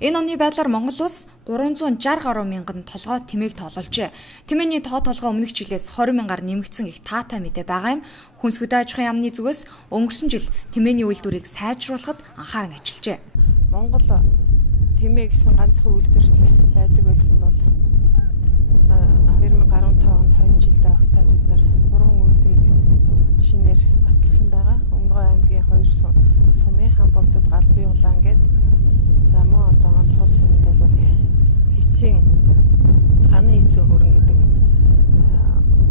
Энэ оны байдлаар Монгол улс 360 гаруй мянган толгой тэмээг тоололжээ. Тэмээний тоо толгой өмнөх жилээс 20 мянгаар нэмэгдсэн их таатай мэдээ байгаа юм. Хүнсгүдэ аж ахуйн яамны зүгээс өнгөрсөн жил тэмээний үйлдвэрийг сайжруулахад анхааран ажиллажээ. Монгол тэмээ гэсэн ганцхан үйлдвэрлэл байдаг байсан бол 2015 онд тойрны жилдээ багтаад бид нар 3 үйлдвэрийг шинээр баталсан байгаа. Өмнөгов аймгийн 2 сумын Хан богдод Галбын улаан гээд за мөн одоо Монголын сумд бол эцсийн аны эцсийн хөрөн гэдэг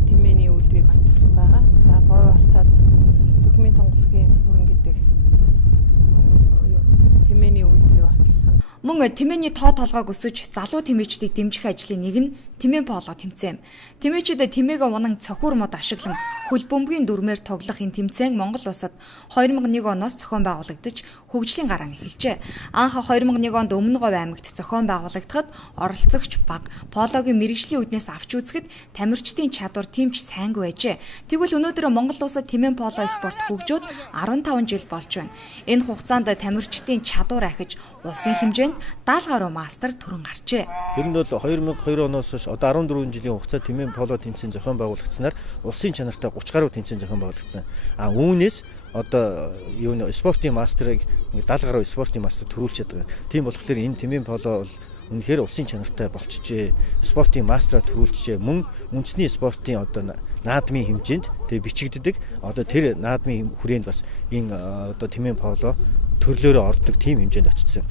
тэмээний үйлдвэрийг баталсан байгаа. За Говь Алтад Төхмийн тунгалгийн хөрөн гэдэг тэмээний үйлдвэрийг баталсан. Мөн тэмээний тоо толгойг өсөж залуу тэмээчдийг дэмжих ажлын нэг нь тэмээн поло тэмцээн. Тэмээчид тэмээгээ унан цохиур мод ашиглан хөл бөмбөгийн дүрмээр тоглох энэ тэмцээн Монгол улсад 2001 оноос зохион байгуулагдаж хөгжлийн гараан эхэлжээ. Анх 2001 онд Өмнөговь аймагт зохион байгуулагдахад оролцогч баг пологийн мэрэгжлийн үднээс авч үзэхэд тамирчдын чадвар тэмч сайнгүй байжээ. Тэгвэл өнөөдөр Монгол улсад тэмээн поло спорт хөгжөөд 15 жил болж байна. Энэ хугацаанд тамирчдын чадвар ахиж улсын хэмжээнд 70 гаруй мастер төрөн гарчээ. Ер нь бол 2002 оноос хойш одоо 14 жилийн хугацаанд тэмээн поло тэмцээн зохион байгуулагдсанаар улсын чанартай 30 гаруй тэмцээн зохион байгуулагдсан. Үүнээс одоо спортын мастерыг 70 гаруй спортын мастер төрүүлж чаддаг. Тийм болохоор энэ тэмээн поло бол үнэхээр улсын чанартай болчихжээ. Спортын мастераа төрүүлчихжээ. Мөн үндэсний спортын одоо наадмын хэмжээнд тэг бичигддэг. Одоо тэр наадмын хүрээнд бас энэ одоо тэмээн поло төрлөөрөө ордог тийм хэмжээнд очсон.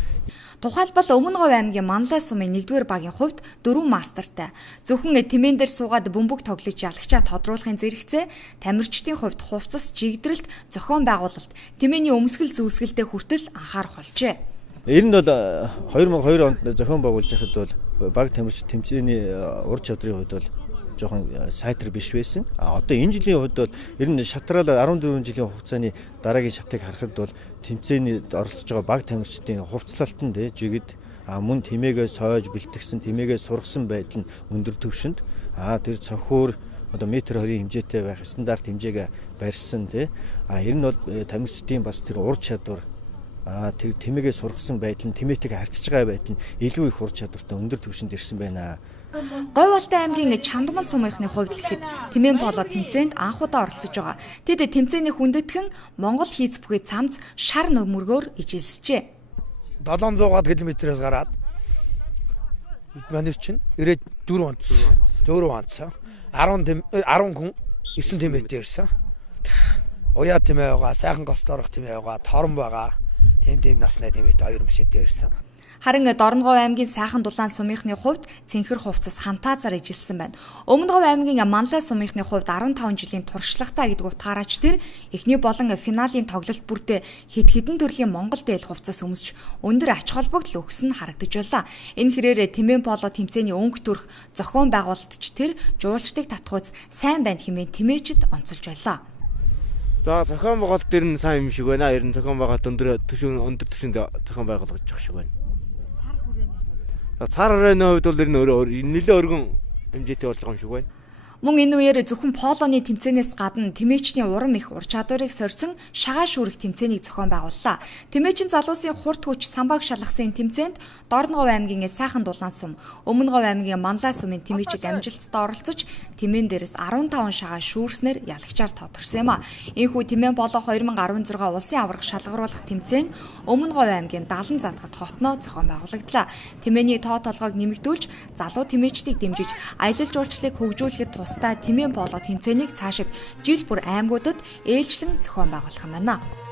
Тухайлбал Өмнөговь аймгийн Манлай сумын 1-р багийн хувьд 4 мастертай. Зөвхөн тэмээн дээр суугаад бөмбөг тоглож ялагчаа тодруулахын зэрэгцээ тамирчдын хувьд хувцас жигдрэлт, зохион байгуулалт, тэмээний өмсгөл зүүсгэлтэй хүртэл анхаарах болжээ. Ер нь бол 2002 онд зохион байгуулж байхад бол баг тамирч тэмцээний ур чадрын хувьд бол жоохон сайтар биш байсан. Одоо энэ жилийн хувьд бол ер нь шатраал 14 жилийн хугацааны дараагийн шатыг харахад бол тэмцээний оролцож байгаа баг тамирчдын хувцлалтанд жигд мөн тэмээгээ сойж бэлтгэсэн, тэмээгээ сургасан байдал нь өндөр түвшинд тэр цохиур одоо метр 20 хэмжээтэй байх стандарт хэмжээгээ барьсан ер нь бол тамирчдын бас тэр ур чадвар тэр тэмээгээ сургасан байдал нь тэмээтэйг харьцаж байгаа байдал нь илүү их ур чадвартай өндөр түвшинд ирсэн байна. Говь Алтай аймгийн Чандмал сумынхны хувьд л ихэд тэмээн поло тэмцээнд анх удаа оролцож байгаа. Тэд тэмцээний хүндэтгэн Монгол хийц бүхий цамц шар нөмөргөөр ижилсжээ. 700 км-ээс гараад манай чинь ирээд 4 онц 10 хүн 9 тэмээтэй ирсэн. Уяа тэмээ байгаа, сайхан госторох тэмээ байгаа, торон байгаа. Тэм насны тэмээтэй 2 машинтай ирсэн. Харин Дорноговь аймгийн Сайхан дулаан сумынхны хувьд цэнхэр хувцас хантаазаар ижилсэн байна. Өмнөговь аймгийн Манлай сумынхны хувьд 15 жилийн туршлагатай гэдэг утгаараач тэр эхний болон финалийн тоглолт бүртээ хэд хэдэн төрлийн Монгол дээл хувцас өмсч өндөр ач холбогдол өгсөн нь харагдаж байлаа. Энэ хэрээр тэмээн поло тэмцээний өнгө төрх зохион байгуулалтч тэр жуулчдыг татхуйц сайн байна хэмээн тэмээчд онцолж байлаа. За зохион байгуулалт дэр нь сайн юм шиг байна. Ер нь зохион байгуулалт өндөр түвшинд зохион байгуулагдаж байгаа шиг байна. Цар хүрээний хувьд бол ер нь нэлээд өргөн хэмжээтэй болж байгаа юм шиг байна. Мөн энэ үеэр зөвхөн полоны тэмцээнээс гадна тэмээгчдийн урам их ур чадварыг сорьсон шагаа шүүрэх тэмцээнийг зохион байгууллаа. Тэмээчин залуусын хурд хүч самбааг шалгасан тэмцээнд Дорноговь аймгийн Сайхан дулаан сум, Өмнөговь аймгийн Манлай сумын тэмээчид амжилттай оролцож тэмээн дээрээс 15 шагаа шүүрснээр ялагчаар тодорсон юм а. Энэхүү тэмээн поло 2016 улсын аварга шалгаруулах тэмцээн Өмнөговь аймгийн Далан задгад хотноо зохион байгуулагдлаа. Тэмээний тоо толгойг нэмэгдүүлж залуу тэмээчдийг дэмжиж аялал жуулчлалыг хөгжүүлэхэд тусдаа тэмээн поло тэмцээнийг цаашид жил бүр аймагуудад ээлжлэн зохион байгуулах юм байна.